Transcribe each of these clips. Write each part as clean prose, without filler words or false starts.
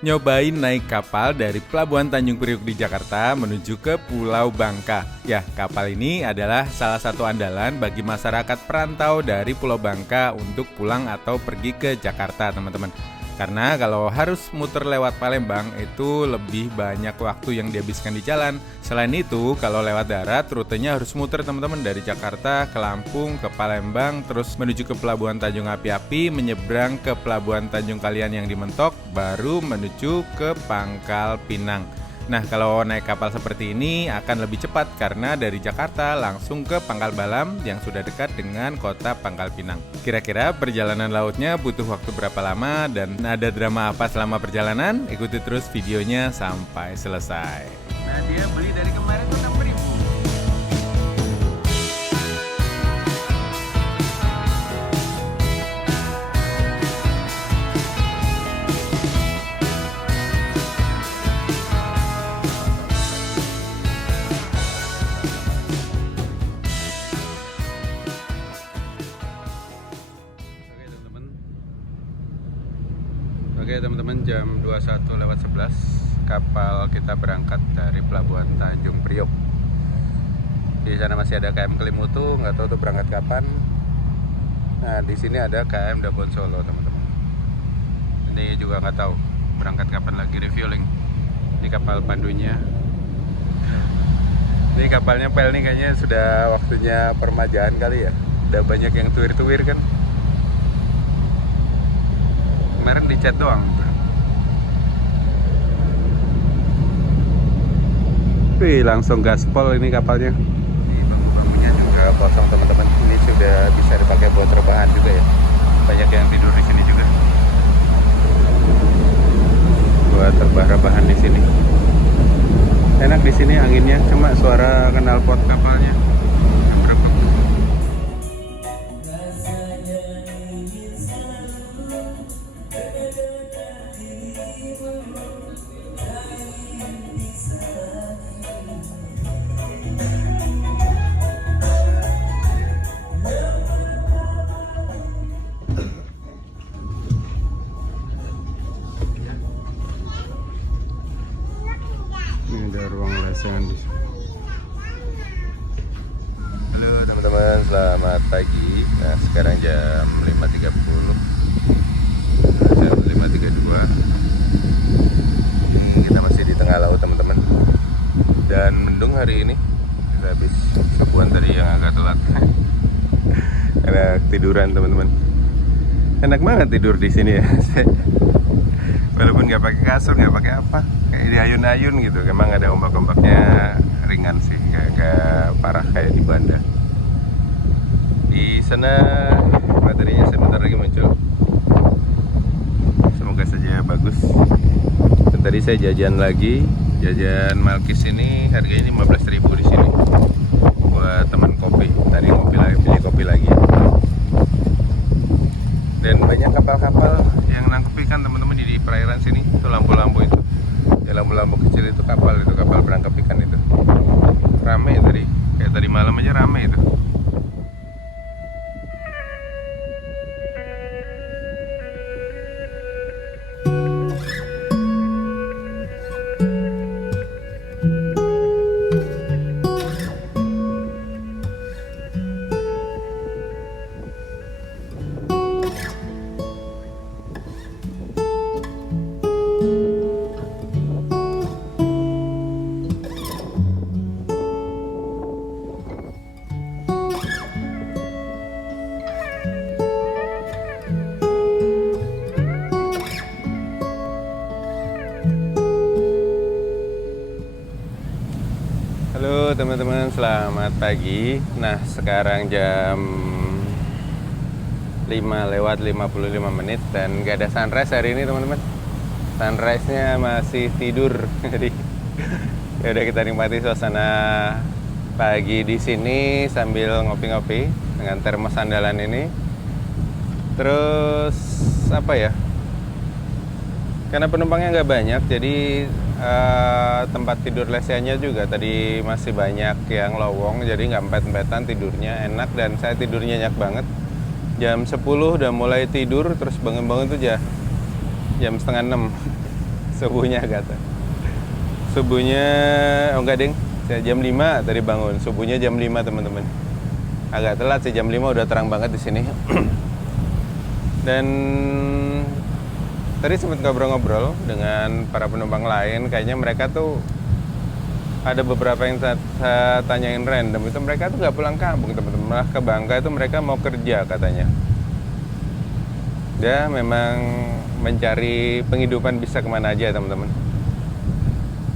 nyobain naik kapal dari Pelabuhan Tanjung Priok di Jakarta menuju ke Pulau Bangka. Ya, kapal ini adalah salah satu andalan bagi masyarakat perantau dari Pulau Bangka untuk pulang atau pergi ke Jakarta, teman-teman. Karena kalau harus muter lewat Palembang itu lebih banyak waktu yang dihabiskan di jalan. Selain itu, kalau lewat darat rutenya harus muter teman-teman dari Jakarta ke Lampung, ke Palembang, terus menuju ke Pelabuhan Tanjung Api-Api, menyeberang ke Pelabuhan Tanjung Kalian yang di Mentok, baru menuju ke Pangkal Pinang. Nah, kalau naik kapal seperti ini akan lebih cepat karena dari Jakarta langsung ke Pangkal Balam yang sudah dekat dengan kota Pangkal Pinang. Kira-kira perjalanan lautnya butuh waktu berapa lama dan ada drama apa selama perjalanan? Ikuti terus videonya sampai selesai. Nah, dia beli dari kemarin tuh 6.000. Oke teman-teman, jam 21:11 kapal kita berangkat dari Pelabuhan Tanjung Priok. Di sana masih ada KM Kelimutu, nggak tahu tuh berangkat kapan. Nah, di sini ada KM Dabon Solo, teman-teman. Ini juga nggak tahu berangkat kapan lagi, refueling di kapal pandunya. Ini kapalnya Pel nih kayaknya sudah waktunya permajaan kali ya. Udah banyak yang tuir-tuir kan. Kemarin dicat doang. Wih, langsung gaspol ini kapalnya. Ini bangku-bangkunya juga kosong teman-teman. Ini sudah bisa dipakai buat rebahan juga ya. Banyak yang tidur di sini juga. Buat rebahan di sini. Enak di sini anginnya, cuma suara knalpot kapalnya. Ini ada ruang lesehan di sini. Halo teman-teman, selamat pagi. Nah, sekarang jam 5.30. Jam 5.32. Ini kita masih di tengah laut, teman-teman. Dan mendung hari ini. Kita habis subuhan tadi yang agak telat. Karena tiduran, teman-teman. Enak banget tidur di sini ya. Walaupun nggak pakai kasur, nggak pakai apa, kayak di ayun-ayun gitu. Emang ada ombak-ombaknya ringan sih, gak parah kayak di Banda. Di sana materinya sebentar lagi muncul. Semoga saja bagus. Dan tadi saya jajan lagi, jajan Malkis ini harganya 15.000 di sini. Buat teman kopi, tadi ngopi lagi, pilih kopi lagi. Dan banyak kapal-kapal yang nangkep ikan teman-teman di perairan sini. Itu lampu-lampu itu. Ya, lampu-lampu kecil itu kapal berangkap ikan itu. Rame tadi. Kayak tadi malam aja rame itu. Halo teman-teman, selamat pagi. Nah, sekarang jam 5:55 dan gak ada sunrise hari ini, teman-teman. Sunrise-nya masih tidur. Jadi ya udah, kita nikmati suasana pagi di sini sambil ngopi-ngopi dengan termos andalan ini. Terus apa ya? Karena penumpangnya nggak banyak, jadi tempat tidur lesehannya juga tadi masih banyak yang lowong, jadi nggak empet-empetan tidurnya, enak. Dan saya tidurnya nyenyak banget. Jam 10 udah mulai tidur, terus bangun-bangun tuh jam setengah 6. Subuhnya kata. Subuhnya, oh enggak ding, saya jam 5 tadi bangun. Subuhnya jam 5 teman-teman. Agak telat sih, jam 5 udah terang banget di sini. Dan tadi sempat ngobrol-ngobrol dengan para penumpang lain. Kayaknya mereka tuh ada beberapa yang saya tanyain random. Itu mereka tuh nggak pulang kampung teman-teman. Malah ke Bangka itu mereka mau kerja katanya. Dia memang mencari penghidupan bisa kemana aja teman-teman.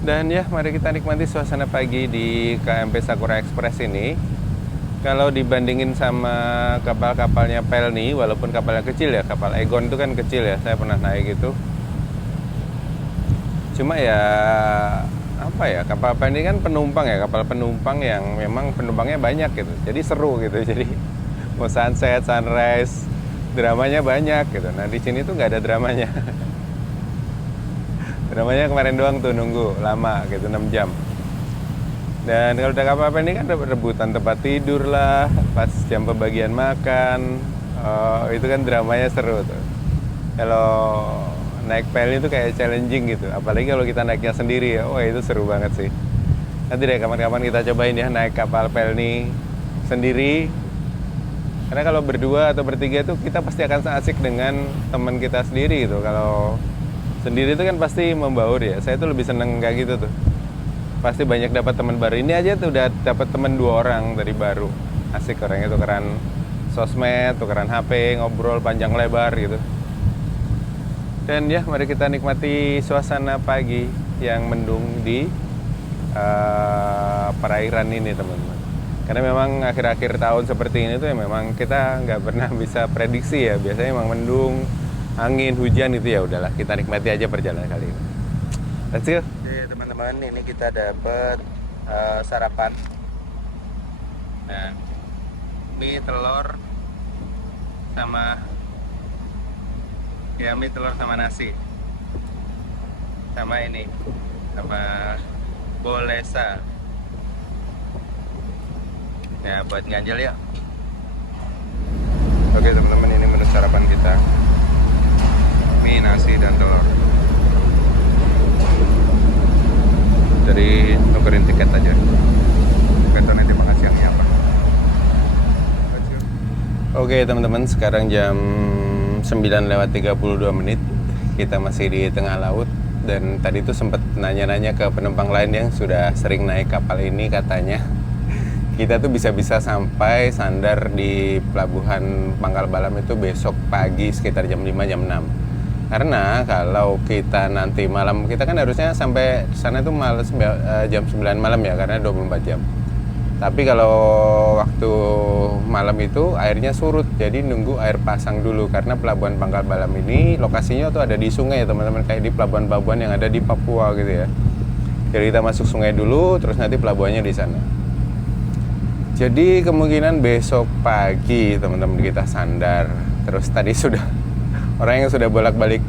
Dan ya, mari kita nikmati suasana pagi di KMP Sakura Express ini. Kalau dibandingin sama kapal-kapalnya Pelni, walaupun kapalnya kecil ya, kapal Egon itu kan kecil ya, saya pernah naik itu. Cuma ya, apa ya, kapal Pelni kan penumpang ya, kapal penumpang yang memang penumpangnya banyak gitu. Jadi seru gitu, jadi mau sunset, sunrise, dramanya banyak gitu. Nah di sini tuh nggak ada dramanya. Dramanya kemarin doang tuh nunggu lama gitu 6 jam. Dan kalau udah kapal ini kan rebutan tempat tidur lah, pas jam pembagian makan, itu kan dramanya seru tuh. Kalau naik Pelni itu kayak challenging gitu, apalagi kalau kita naiknya sendiri ya, wah itu seru banget sih. Nanti deh kapan-kapan kita cobain ya naik kapal Pelni sendiri. Karena kalau berdua atau bertiga tuh kita pasti akan asik dengan teman kita sendiri gitu. Kalau sendiri itu kan pasti membaur ya. Saya tuh lebih seneng kayak gitu tuh. Pasti banyak dapat teman baru. Ini aja tuh udah dapat teman 2 orang dari baru. Asik, orangnya tukeran sosmed, tukeran HP, ngobrol panjang lebar gitu. Dan ya, mari kita nikmati suasana pagi yang mendung di perairan ini teman-teman. Karena memang akhir-akhir tahun seperti ini tuh ya memang kita nggak pernah bisa prediksi ya. Biasanya memang mendung, angin, hujan itu ya udahlah, kita nikmati aja perjalanan kali ini. Let's go. Oke teman-teman, ini kita dapat sarapan. Nah, mie telur sama nasi. Sama ini sama bolesa. Nah, buat nganjel ya. Oke teman-teman, ini menu sarapan kita. Mie, nasi, dan telur. Jadi nukerin tiket aja. Gak tau nanti makan siangnya apa. Oke teman-teman, sekarang jam 9:32. Kita masih di tengah laut. Dan tadi tuh sempat nanya-nanya ke penumpang lain yang sudah sering naik kapal ini. Katanya kita tuh bisa-bisa sampai sandar di pelabuhan Pangkal Balam itu besok pagi sekitar jam 5, jam 6. Karena kalau kita nanti malam, kita kan harusnya sampai sana itu jam 9 malam ya, karena 24 jam. Tapi kalau waktu malam itu airnya surut, jadi nunggu air pasang dulu. Karena pelabuhan Pangkal Balam ini lokasinya tuh ada di sungai ya teman-teman, kayak di pelabuhan-pelabuhan yang ada di Papua gitu ya. Jadi kita masuk sungai dulu, terus nanti pelabuhannya di sana. Jadi kemungkinan besok pagi teman-teman kita sandar. Terus tadi orang yang sudah bolak-balik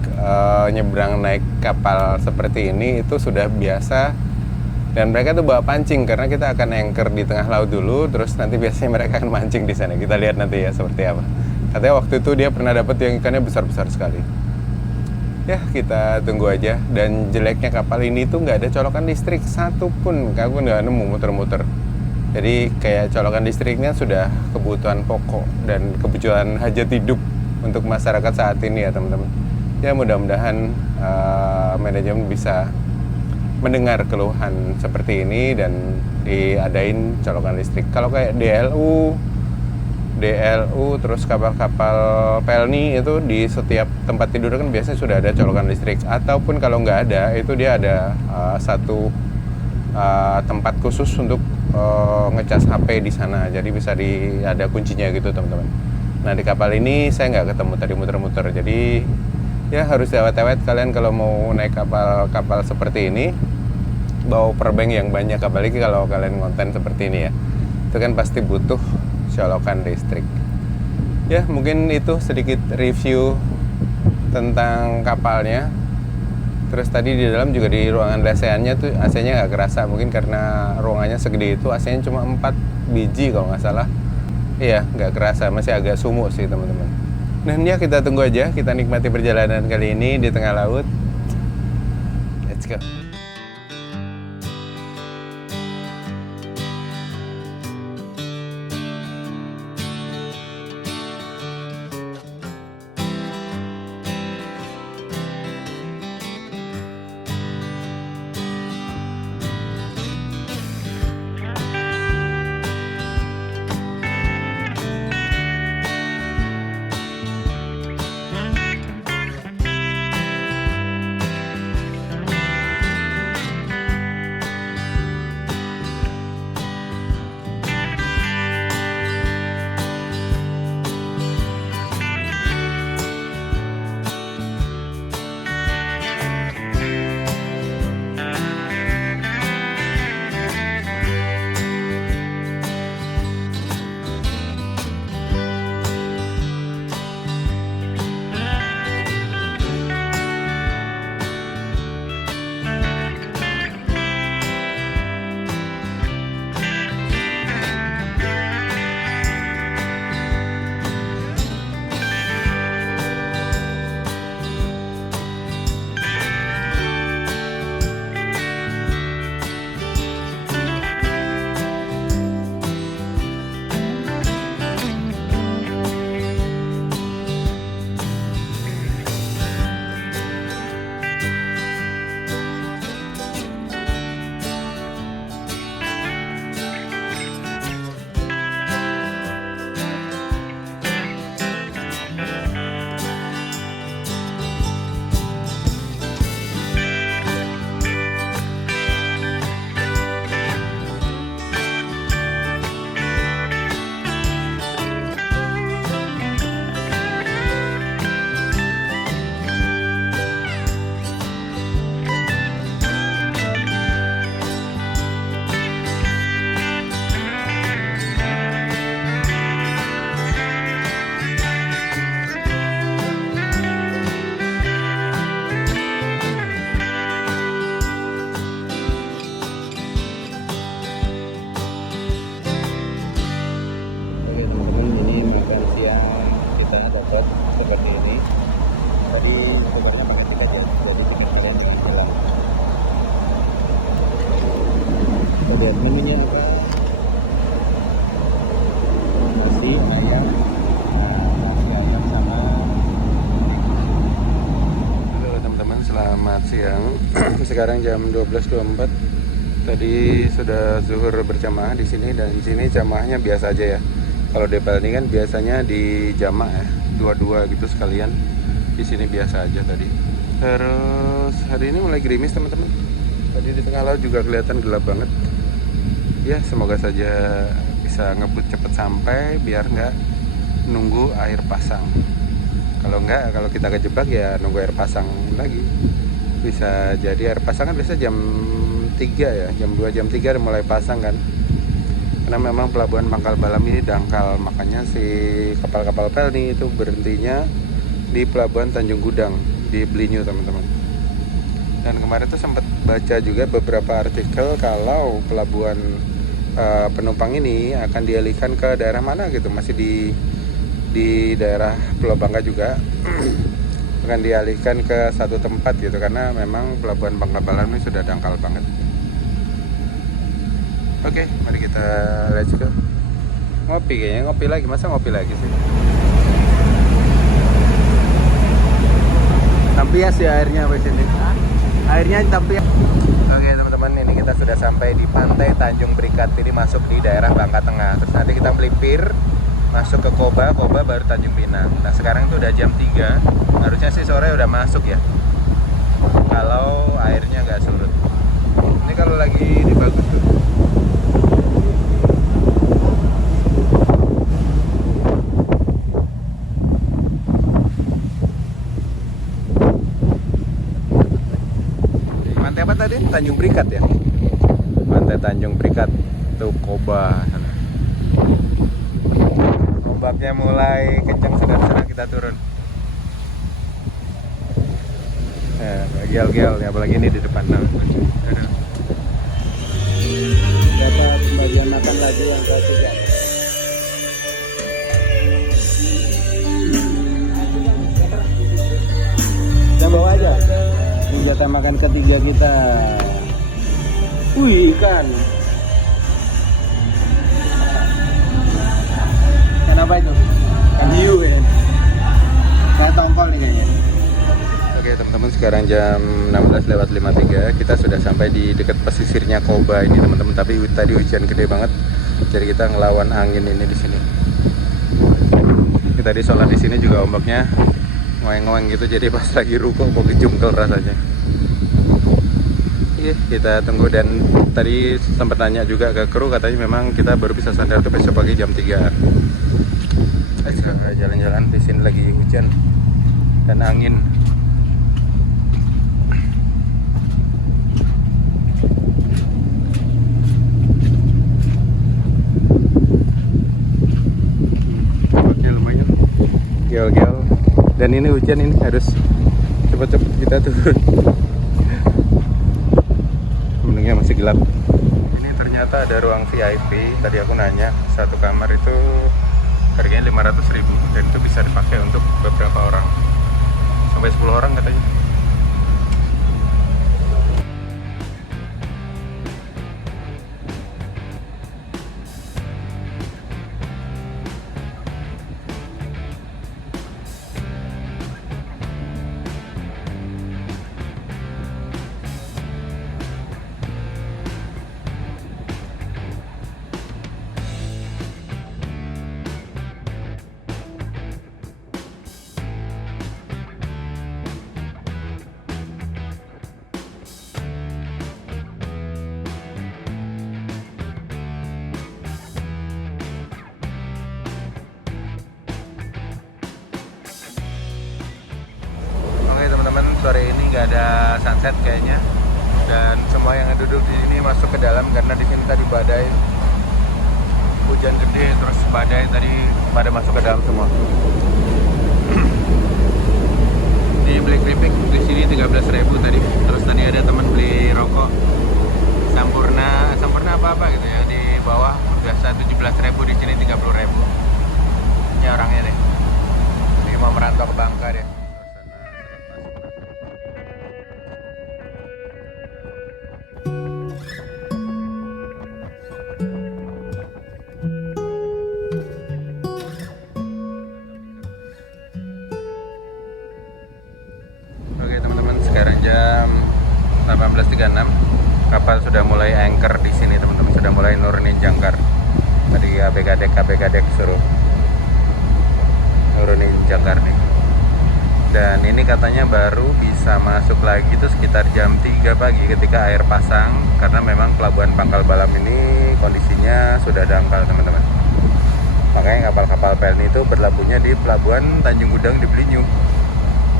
nyebrang naik kapal seperti ini itu sudah biasa. Dan mereka tuh bawa pancing karena kita akan anchor di tengah laut dulu. Terus nanti biasanya mereka akan mancing di sana. Kita lihat nanti ya seperti apa. Katanya waktu itu dia pernah dapat yang ikannya besar-besar sekali. Ya kita tunggu aja. Dan jeleknya kapal ini tuh nggak ada colokan listrik satupun. Aku nggak nemu muter-muter. Jadi kayak colokan listriknya sudah kebutuhan pokok dan kebutuhan hajat hidup untuk masyarakat saat ini ya teman-teman. Ya mudah-mudahan manajemen bisa mendengar keluhan seperti ini dan diadain colokan listrik. Kalau kayak DLU terus kapal-kapal Pelni itu di setiap tempat tidur kan biasanya sudah ada colokan listrik. Ataupun kalau nggak ada, itu dia ada satu tempat khusus untuk ngecas HP di sana, jadi bisa ada kuncinya gitu teman-teman. Nah di kapal ini saya nggak ketemu tadi muter-muter, jadi ya harus lewat-lewat kalian kalau mau naik kapal seperti ini, bawa powerbank yang banyak, apalagi kalau kalian ngonten seperti ini ya, itu kan pasti butuh colokan listrik. Ya mungkin itu sedikit review tentang kapalnya. Terus tadi di dalam juga di ruangan AC-nya tuh AC-nya nggak kerasa, mungkin karena ruangannya segede itu AC-nya cuma 4 biji kalau nggak salah. Iya nggak kerasa, masih agak sumuk sih teman-teman. Dan ya kita tunggu aja, kita nikmati perjalanan kali ini di tengah laut. Let's go. Seperti ini. Tadi cobarnya pakai tiket ya, jadi tiket kalian dengan jelas. Kemudian menunya ada nasi, ayam, ayam sama. Halo teman-teman, selamat siang. Sekarang jam 12.24. Tadi sudah zuhur berjamaah di sini, dan di sini jamaahnya biasa aja ya. Kalau di Bali kan biasanya di jamak ya, dua-dua gitu sekalian. Di sini biasa aja tadi. Terus hari ini mulai gerimis teman-teman. Tadi di tengah laut juga kelihatan gelap banget. Ya semoga saja bisa ngebut cepet sampai biar nggak nunggu air pasang. Kalau nggak, kalau kita kejebak ya nunggu air pasang lagi. Bisa jadi air pasang kan biasa jam 3 ya, jam 2, jam 3 udah mulai pasang kan. Karena memang pelabuhan Pangkal Balam ini dangkal, makanya si kapal-kapal pelni itu berhentinya di pelabuhan Tanjung Gudang di Belinyu teman-teman. Dan kemarin tuh sempat baca juga beberapa artikel kalau pelabuhan penumpang ini akan dialihkan ke daerah mana gitu, masih di daerah Pulau Bangka juga akan dialihkan ke satu tempat gitu, karena memang pelabuhan Pangkal Balam ini sudah dangkal banget. Oke, mari kita let's go. Ngopi kayaknya, ngopi lagi. Masa ngopi lagi sih? Tampias ya airnya di sini. Airnya tampias. Oke teman-teman, ini kita sudah sampai di pantai Tanjung Berikat. Ini masuk di daerah Bangka Tengah. Terus nanti kita melipir masuk ke Koba baru Tanjung Pinang. Nah sekarang itu udah jam 3. Harusnya sih sore udah masuk ya, kalau airnya nggak surut. Ini kalau lagi di bagus tuh. Pantai apa tadi? Tanjung Berikat ya? Pantai Tanjung Berikat tuh Koba sana. Ombaknya mulai kencang, sedang kita turun. Gel-gel ya, apalagi ini di depan. Dapat pembagian makan lagi yang ketiga. Yang bawah aja. senjata makan ketiga kita. Wih, ikan. Kenapa itu? Ikan hiu ya. Kayak tongkol nih kayaknya. Oke teman-teman, sekarang jam 16:53. Kita sudah sampai di dekat pesisirnya Koba ini teman-teman. Tapi tadi hujan gede banget, jadi kita ngelawan angin ini di sini. Kita tadi sholat di sini juga ombaknya ngoeng-ngoeng gitu, jadi pas lagi ruko mau kejungkel rasanya. Kita tunggu, dan tadi sempat tanya juga ke kru, katanya memang kita baru bisa sandar tuh besok pagi jam 3. Jalan-jalan di sini lagi hujan dan angin. Oke, lumayan. Gel-gel. Dan ini hujan, ini harus cepet-cepet kita turun. Mendingnya masih gelap. Ini ternyata ada ruang VIP. Tadi aku nanya, satu kamar itu harganya 500.000 dan itu bisa dipakai untuk beberapa orang, sampai 10 orang katanya. Teman-teman, sore ini nggak ada sunset kayaknya, dan semua yang duduk di sini masuk ke dalam karena di sini tadi badai, hujan gede terus badai tadi pada masuk ke dalam semua. Di beli keripik di sini 13.000 tadi. Terus tadi ada teman beli rokok Sampurna apa gitu ya, di bawah biasa 17.000, di sini 30.000. Ini orangnya deh. Ini mau merantau ke Bangka deh. Sekarang jam 18.36, kapal sudah mulai anchor di sini teman-teman, sudah mulai nurunin jangkar. Tadi ABK dek suruh nurunin jangkar nih. Dan ini katanya baru bisa masuk lagi itu sekitar jam 3 pagi ketika air pasang, karena memang pelabuhan Pangkal Balam ini kondisinya sudah dangkal teman-teman. Makanya kapal-kapal PLN itu berlabuhnya di pelabuhan Tanjung Gudang di Belinyu,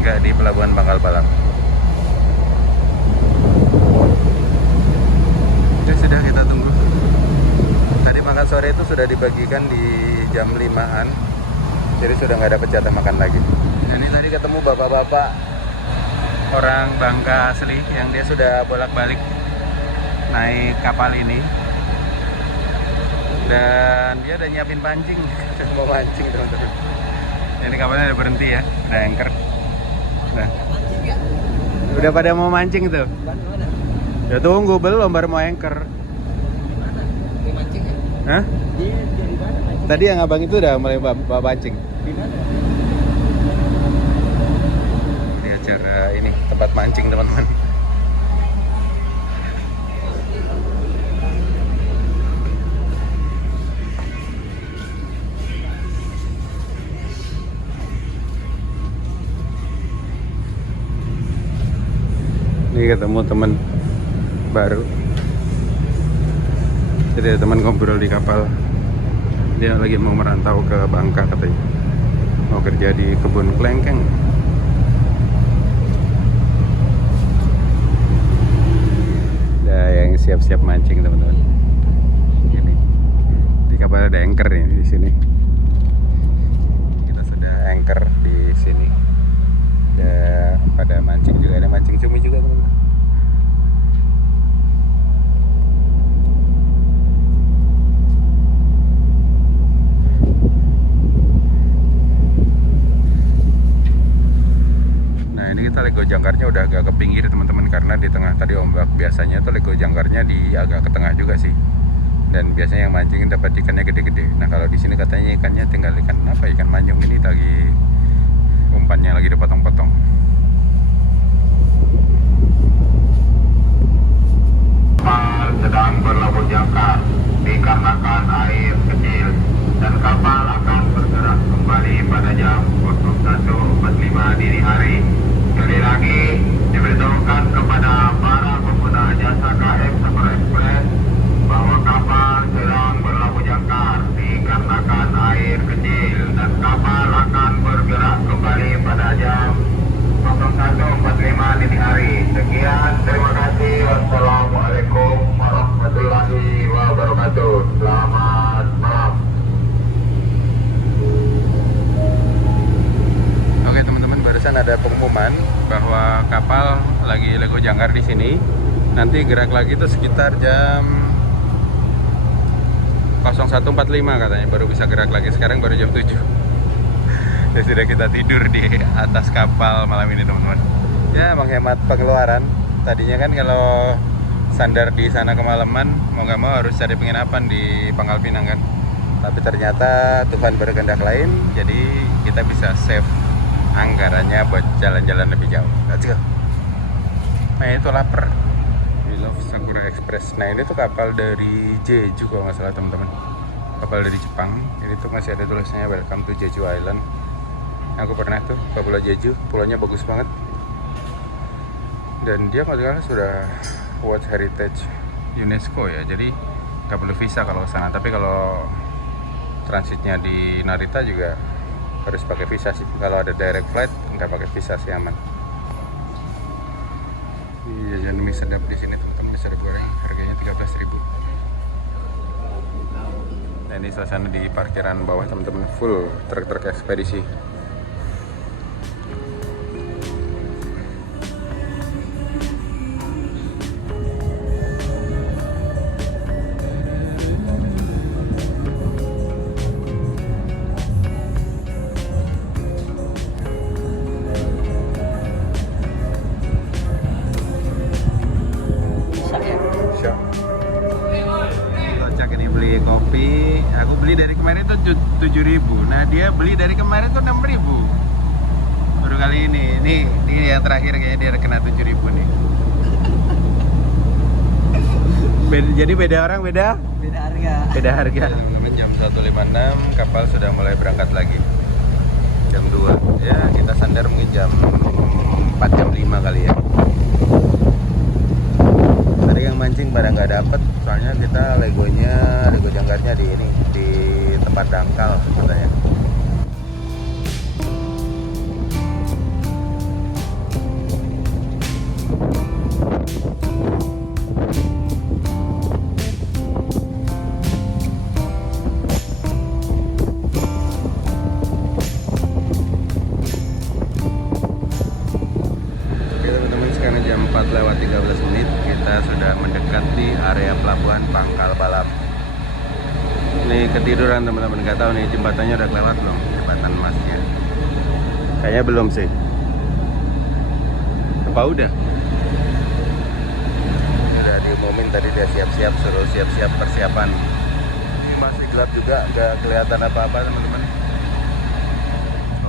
nggak di pelabuhan Pangkal Balam. Ya sudah, kita tunggu. Tadi makan sore itu sudah dibagikan di jam 5-an, jadi sudah nggak dapat jatah makan lagi. Dan ini tadi ketemu bapak-bapak orang Bangka asli yang dia sudah bolak-balik naik kapal ini, dan dia udah nyiapin pancing. Mau mancing teman-teman. Jadi kapalnya udah berhenti ya, udah anchor. Nah, udah pada mau mancing tuh. Ya tunggu, belum, baru mau anchor. Hah? Tadi yang abang itu udah mulai bawa pancing. Ini acara ini, tempat mancing teman-teman. Ini ketemu teman baru. Jadi ada teman ngobrol di kapal, dia lagi mau merantau ke Bangka katanya, mau kerja di kebun kelengkeng. Ada yang siap-siap mancing teman-teman. Ini di kapal ada anchor nih di sini. Kita sudah anchor di sini. Ya, pada mancing juga, ada mancing cumi juga teman-teman. Nah, ini kita lagi lego jangkarnya udah agak ke pinggir teman-teman, karena di tengah tadi ombak. Biasanya tuh lego jangkarnya di agak ke tengah juga sih, dan biasanya yang mancingin dapat ikannya gede-gede. Nah kalau di sini katanya ikannya tinggal ikan apa, ikan manyung. Ini lagi umpannya lagi dipotong-potong. Kapal sedang berlabuh jangkar dikarenakan air kecil dan kapal akan bergerak kembali pada jam 01.45 dini hari. Sekali lagi diberitahukan kepada para pengguna jasa KM Sapura Express bahwa kapal sedang berlabuh jangkar dikarenakan air kecil dan kapal akan bergerak kembali pada jam 01.45 dini hari. Sekian, terima kasih. Wassalamualaikum warahmatullahi wabarakatuh. Selamat malam. Oke teman-teman, barusan ada pengumuman bahwa kapal lagi lego jangkar di sini. Nanti gerak lagi tuh sekitar jam 01.45 katanya baru bisa gerak lagi. Sekarang baru jam 7. Ya sudah, kita tidur di atas kapal malam ini teman-teman. Ya menghemat pengeluaran. Tadinya kan kalau sandar di sana kemalaman, mau nggak mau harus cari penginapan di Pangkal Pinang kan. Tapi ternyata Tuhan berkehendak lain, jadi kita bisa save anggarannya buat jalan-jalan lebih jauh. Let's go. Nah itu lapar. We love Sakura Express. Nah ini tuh kapal dari Jeju kalau nggak salah teman-teman. Kapal dari Jepang. Ini tuh masih ada tulisannya Welcome to Jeju Island. Aku pernah tuh ke Pulau Jeju, pulaunya bagus banget. Dan dia kalau nggak salah sudah World Heritage UNESCO ya, jadi nggak perlu visa kalau ke sana. Tapi kalau transitnya di Narita juga harus pakai visa sih. Kalau ada direct flight nggak pakai visa sih, aman. Iya, jajan mie sedap di sini teman-teman, mie sedap goreng, harganya 13.000. Nah ini suasana di parkiran bawah teman-teman, full truk-truk ekspedisi. Kocak ini beli kopi, aku beli dari kemarin tuh 7.000. Nah dia beli dari kemarin tuh 6.000. Baru kali ini yang terakhir kayaknya dia kena 7.000 nih. Jadi beda orang beda harga. Beda harga. Teman-teman, jam 1.56 kapal sudah mulai berangkat lagi. Jam 2. Ya kita sandar mungkin jam 4 jam 5 kali ya. Tadi yang mancing pada nggak dapet, soalnya kita lego jangkarnya di tempat dangkal katanya. Jam 4:13 kita sudah mendekati area pelabuhan Pangkal Balam. Ini ketiduran teman-teman, nggak tahu nih jembatannya udah kelewat belum, jembatan emasnya. Kayaknya belum sih. Apa udah? Udah diumumin tadi, dia siap-siap, suruh siap-siap persiapan. Ini masih gelap juga, nggak kelihatan apa-apa teman-teman.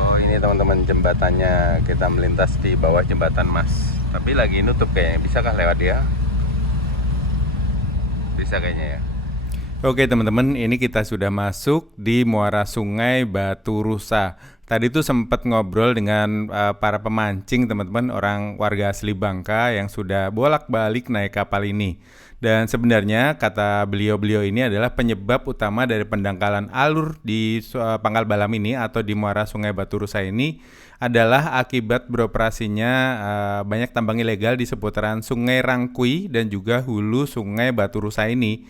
Oh ini teman-teman jembatannya, kita melintas di bawah jembatan Mas. Tapi lagi nutup kayaknya. Bisakah lewat dia? Bisa kayaknya ya. Oke teman-teman, ini kita sudah masuk di muara Sungai Batu Rusa. Tadi tuh sempat ngobrol dengan para pemancing teman-teman, orang warga asli Bangka yang sudah bolak-balik naik kapal ini. Dan sebenarnya kata beliau-beliau ini adalah penyebab utama dari pendangkalan alur di Pangkal Balam ini atau di muara Sungai Batu Rusa ini adalah akibat beroperasinya banyak tambang ilegal di seputaran Sungai Rangkui dan juga hulu Sungai Batu Rusa ini.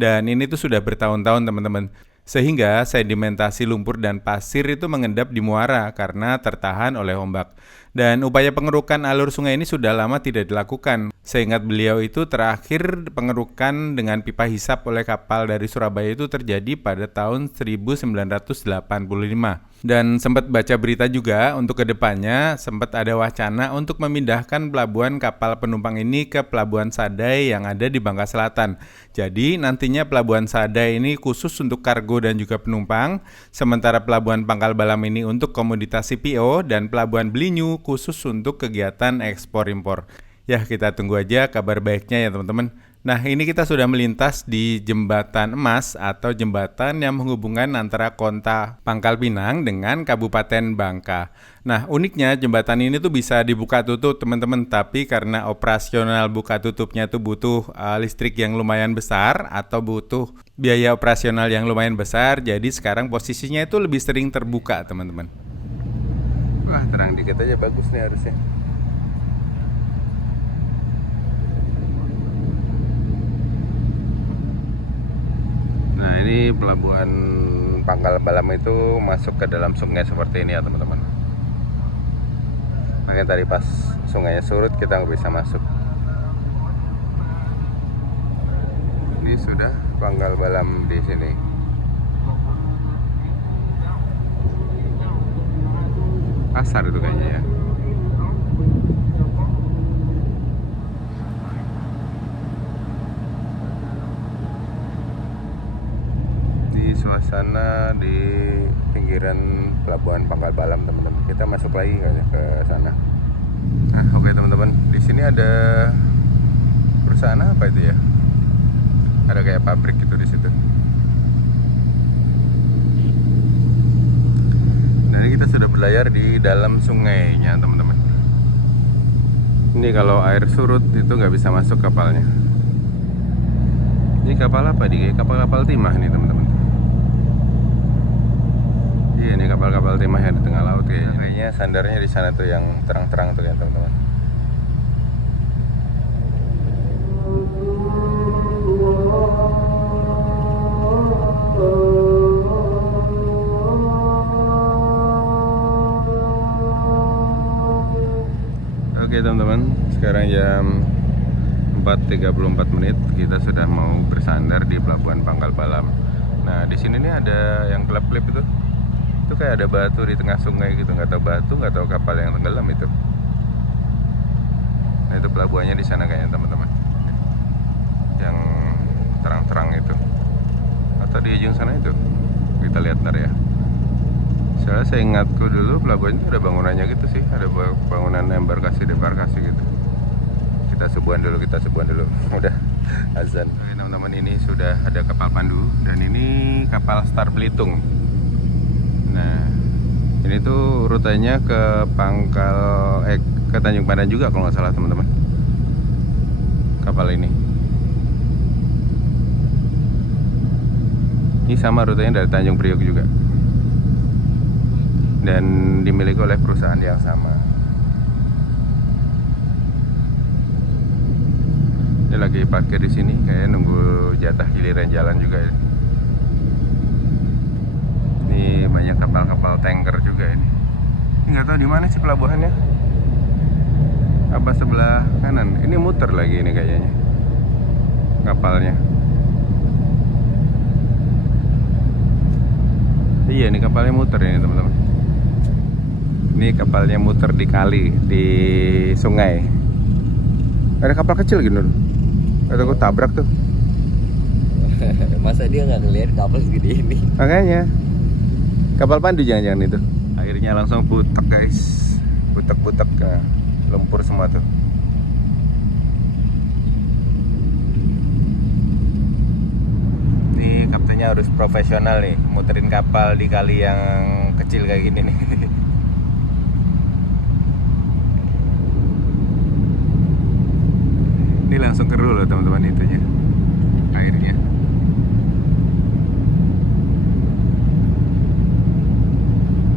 Dan ini tuh sudah bertahun-tahun teman-teman. Sehingga sedimentasi lumpur dan pasir itu mengendap di muara karena tertahan oleh ombak. Dan upaya pengerukan alur sungai ini sudah lama tidak dilakukan. Seingat beliau itu terakhir pengerukan dengan pipa hisap oleh kapal dari Surabaya itu terjadi pada tahun 1985. Dan sempat baca berita juga untuk kedepannya sempat ada wacana untuk memindahkan pelabuhan kapal penumpang ini ke Pelabuhan Sadai yang ada di Bangka Selatan. Jadi nantinya Pelabuhan Sadai ini khusus untuk kargo dan juga penumpang, sementara Pelabuhan Pangkal Balam ini untuk komoditas CPO dan Pelabuhan Belinyu khusus untuk kegiatan ekspor-impor. Ya, kita tunggu aja kabar baiknya ya teman-teman. Nah, ini kita sudah melintas di Jembatan Emas atau jembatan yang menghubungkan antara kota Pangkal Pinang dengan Kabupaten Bangka. Nah, uniknya jembatan ini tuh bisa dibuka tutup teman-teman, tapi karena operasional buka tutupnya tuh butuh listrik yang lumayan besar atau butuh biaya operasional yang lumayan besar, jadi sekarang posisinya itu lebih sering terbuka teman-teman. Wah, terang dikit aja bagus nih harusnya. Nah, ini pelabuhan Pangkal Balam itu masuk ke dalam sungai seperti ini ya teman-teman. Makanya tadi pas sungainya surut kita nggak bisa masuk. Ini sudah Pangkal Balam di sini. Pasar itu kayaknya ya. Suasana di pinggiran pelabuhan Pangkal Balam teman-teman. Kita masuk lagi kayaknya ke sana. Nah, oke teman-teman, di sini ada perusahaan apa itu ya? Ada kayak pabrik gitu di situ. Dan kita sudah berlayar di dalam sungainya teman-teman. Ini kalau air surut itu nggak bisa masuk kapalnya. Ini kapal apa nih? Kapal-kapal timah nih teman-teman. Iya, ini kapal-kapal timah yang di tengah laut kayaknya. Kayaknya sandarnya di sana tuh yang terang-terang tuh ya teman-teman. Oke teman-teman, sekarang jam 4.34 menit kita sudah mau bersandar di Pelabuhan Pangkal Balam. Nah, di sini nih ada yang klip-klip itu. Itu kayak ada batu di tengah sungai gitu, nggak tahu batu, nggak tahu kapal yang tenggelam itu. Nah, itu pelabuhannya di sana kayaknya teman-teman, yang terang-terang itu, atau di ujung sana itu. Kita lihat ntar ya. Soalnya saya ingatku dulu pelabuhannya ada bangunannya gitu sih, ada bangunan debarkasi gitu. Kita subuhan dulu. Udah azan. Oke teman-teman, ini sudah ada kapal pandu dan ini kapal Star Belitung. Nah, ini tuh rutenya ke ke Tanjung Pandan juga kalau nggak salah teman-teman. Kapal ini. Ini sama rutenya dari Tanjung Priok juga. Dan dimiliki oleh perusahaan yang sama. Ini lagi parkir di sini, kayaknya nunggu jatah giliran jalan juga ya. Ini banyak kapal-kapal tanker juga ini. Ini nggak tahu di mana sih pelabuhannya. Apa sebelah kanan? Ini muter lagi ini kayaknya kapalnya. Iya, ini kapalnya muter ini teman-teman. Ini kapalnya muter di kali, di sungai. Ada kapal kecil gitu. Atau aku tabrak tuh. Masa dia nggak ngeliat kapal segede ini? Makanya. Kapal pandu jangan-jangan itu. Akhirnya langsung putek guys. Putek-putek ke lumpur semua tuh. Ini kaptennya harus profesional nih, muterin kapal di kali yang kecil kayak gini nih. Ini langsung keruh loh teman-teman itunya, airnya.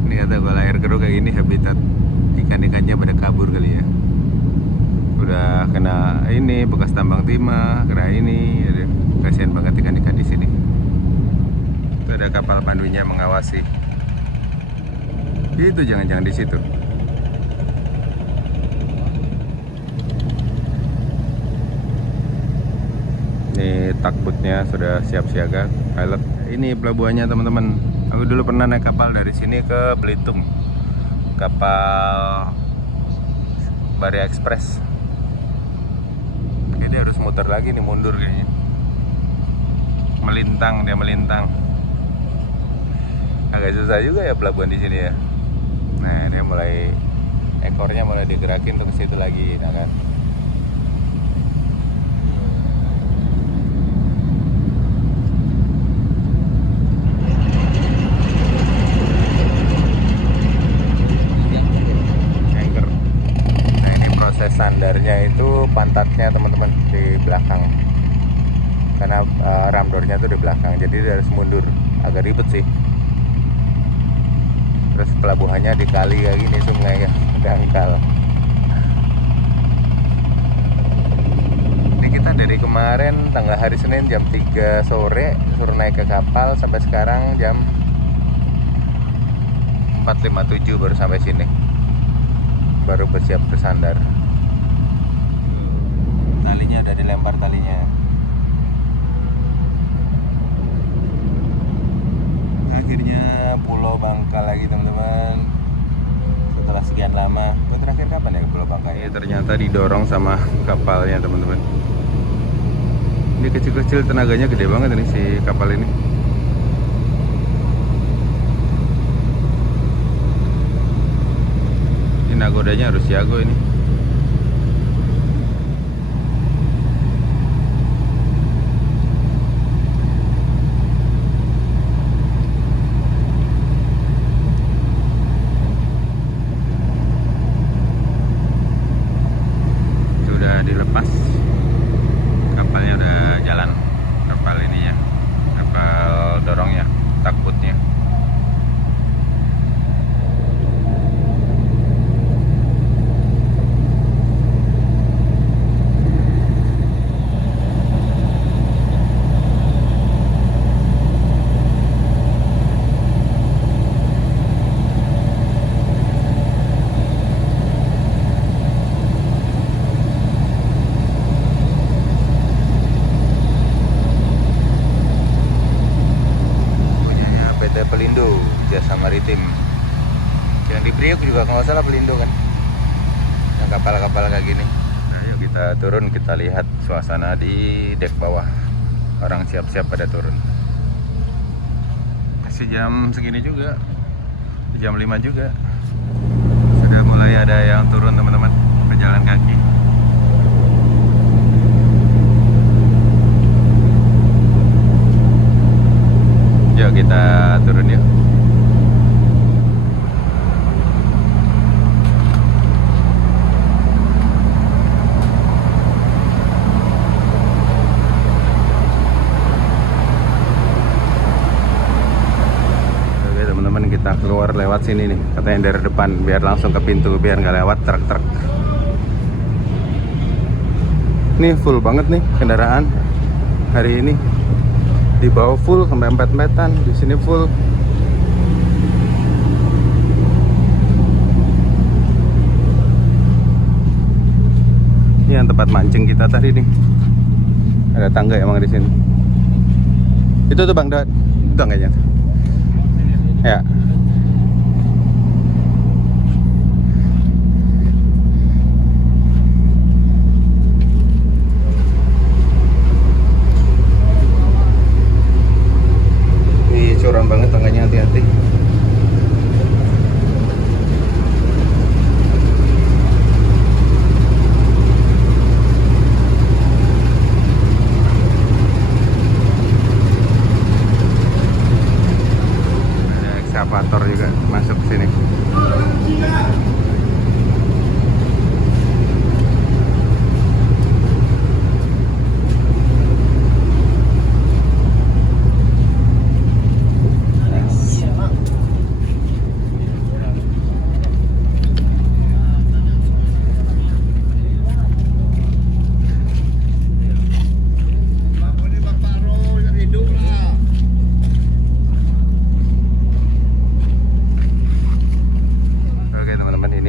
Ini kata kalau air keruh kayak gini habitat ikan-ikannya pada kabur kali ya. Udah kena ini bekas tambang timah, kena ini, kasihan banget ikan-ikan di sini. Itu ada kapal pandunya mengawasi. Itu jangan-jangan di situ. Ini takbutnya sudah siap siaga, pilot. Ini pelabuhannya teman-teman. Aku dulu pernah naik kapal dari sini ke Belitung, kapal Baria Express. Jadi harus muter lagi nih, mundur kayaknya. Melintang, dia melintang. Agak susah juga ya pelabuhan di sini ya. Nah, dia mulai ekornya mulai digerakin untuk ke situ lagi, nah kan. Anchor. Nah, ini proses sandarnya itu pantatnya teman-teman di belakang. Karena ramdornya tuh di belakang, jadi dia harus mundur. Agak ribet sih. Terus pelabuhannya di kali kayak gini, sungai ya, dangkal. Ini kita dari kemarin tanggal hari Senin jam 3 sore suruh naik ke kapal, sampai sekarang jam 4.57 baru sampai sini. Baru bersiap bersandar. Talinya udah dilempar talinya. Akhirnya Pulau Bangka lagi teman-teman. Setelah sekian lama. Terakhir kapan ya ke Pulau Bangka? Ini ternyata didorong sama kapalnya teman-teman. Ini kecil-kecil, tenaganya gede banget ini si kapal ini. Ini nagodanya harus jago ini. Dilepas, kapalnya udah jalan, kapal ininya, kapal dorongnya, takbutnya. Pelindo, Jasa Maritim. Yang di Priok juga kalau nggak salah Pelindo kan, yang kapal-kapal kayak gini. Nah, yuk kita turun, kita lihat suasana di dek bawah. Orang siap-siap pada turun. Masih jam segini juga, jam 5 juga. Sudah mulai ada yang turun teman-teman, berjalan kaki. Yuk kita turun yuk. Oke teman-teman, kita keluar lewat sini nih, katanya dari depan, biar langsung ke pintu, biar nggak lewat truk-truk. Ini full banget nih kendaraan hari ini. Di bawah full sampai 4 metan, di sini full. Ini yang tempat mancing kita tadi nih. Ada tangga emang di sini. Itu tuh Bang, itu tangganya. Ya. Curam banget tangganya, hati-hati. Ada ekskavator juga masuk ke sini.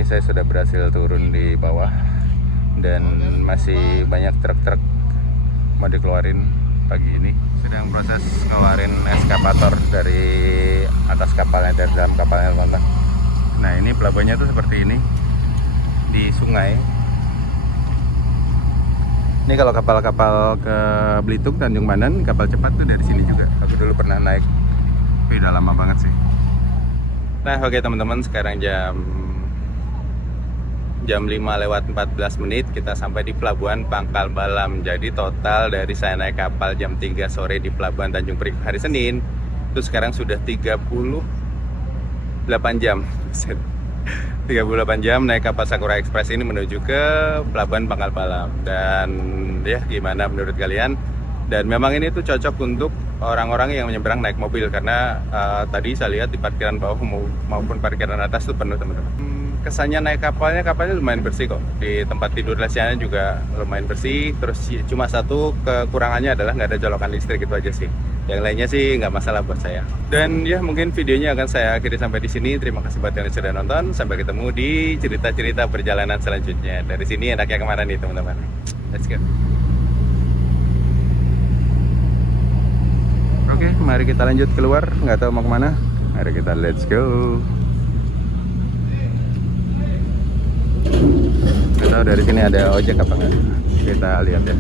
Saya sudah berhasil turun di bawah dan masih banyak truk-truk mau dikeluarin pagi ini. Sedang proses ngeluarin eskavator dari atas kapalnya, dari dalam kapalnya teman-teman. Nah ini pelabuhannya tuh seperti ini, di sungai. Ini kalau kapal-kapal ke Belitung, Tanjung Banan, kapal cepat tuh dari sini juga. Aku dulu pernah naik, tapi udah lama banget sih. Nah oke teman-teman, sekarang jam 5:14 kita sampai di Pelabuhan Pangkal Balam. Jadi total dari saya naik kapal jam 3 sore di Pelabuhan Tanjung Priok hari Senin, itu sekarang sudah 38 jam 38 jam naik kapal Sakura Express ini menuju ke Pelabuhan Pangkal Balam. Dan ya gimana menurut kalian? Dan memang ini tuh cocok untuk orang-orang yang menyeberang naik mobil, karena tadi saya lihat di parkiran bawah maupun parkiran atas tuh penuh teman-teman. Kesannya naik kapalnya lumayan bersih kok. Di tempat tidur Lesiana juga lumayan bersih. Terus cuma satu kekurangannya adalah nggak ada colokan listrik, itu aja sih. Yang lainnya sih nggak masalah buat saya. Dan ya mungkin videonya akan saya akhiri sampai di sini. Terima kasih buat yang sudah nonton. Sampai ketemu di cerita-cerita perjalanan selanjutnya. Dari sini enaknya kemana nih teman-teman? Let's go. Oke, mari kita lanjut keluar. Nggak tahu mau kemana. Mari kita let's go. Nggak tahu dari sini ada ojek apa nggak? Kita lihat ya.